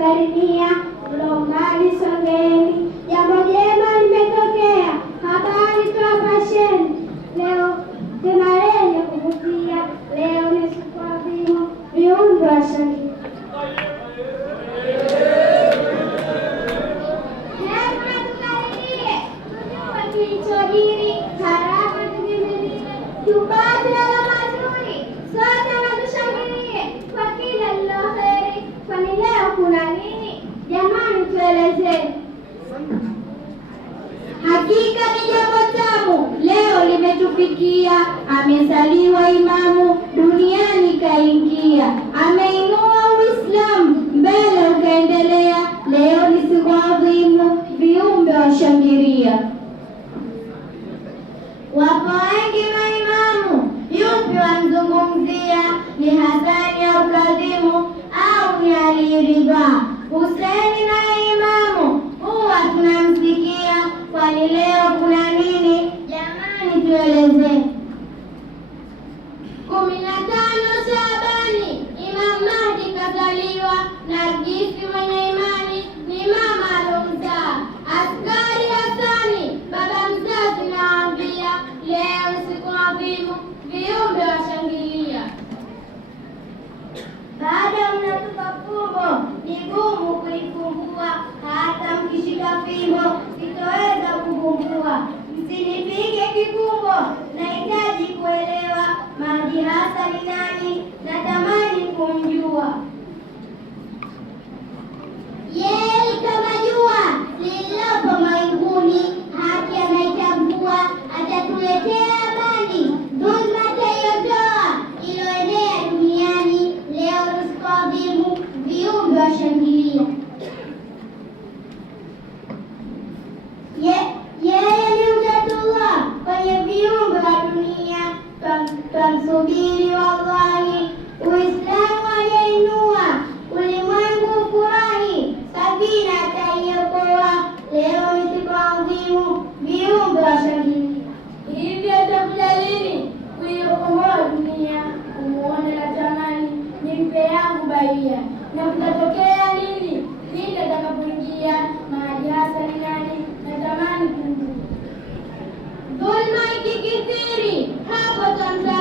kusalimia, mlongani songeni, jambo jema limetokea, habari tuwapasheni. Leo tena lenye kuvutia, leo ni siku adhimu, viumbe washangilia. Kilichojiri haraka tukimbilie, tupate yale mazuri, sote na tushangilie kwa kila lilo heri. Kwani leo kuna nini? Jamani, tuelezeni. Hakika ni jambo tamu leo limetufikia, amezaliwa Imamu, duniani kaingia, ameinua Uislamu mbele ukaendelea. Leo ni siku adhimu, viumbe washangilia. Wapo wengi maimamu, yupi wamzungumzia? Ni Hasani au Kadhimu au ni Ali Ridha? Huseni na imamu huwa tunamsikia, kwani leo kuna nini? Jamani, tuelezeni. 15 Shabani Imam Mahdi kazaliwa, Nargisi mwenye imani ni mama alomzaa, Askari Hasani baba mzazi. Naambia leo siku adhimu, viumbe washangilia. Baada mnatupa fumbo, ni gumu kuifungua, hata mkishika fimbo sitoweza kuvumbua. Msinipige kikumbo, nahitaji kuelewa, Mahdi Hassan ni nani? Natamani kumjua. Yeye kama jua lililopo mawinguni, haki anaichagua, atatuletea amani, dhulma ataiondoa iliyoenea duniani. Leo ni siku adhimu, viumbe washangilia. Yeye ni Hujjatullah kwenye viumbe wa dunia, twamsubiri wallahi. Uislamu aliyeinua, ulimwengu ufurahi, Sabina ataiokoa. Leo ni siku adhimu, viumbe washangilia. Hivi atakuja lini kuiokoa dunia? Umuone na tamani, nimpe yangu baia, na kutatokea lini? Lini atakapoingia? Mahdi Hassan ni nani? Natamani kumjua. Dhulma ikikithiri, hapo tamza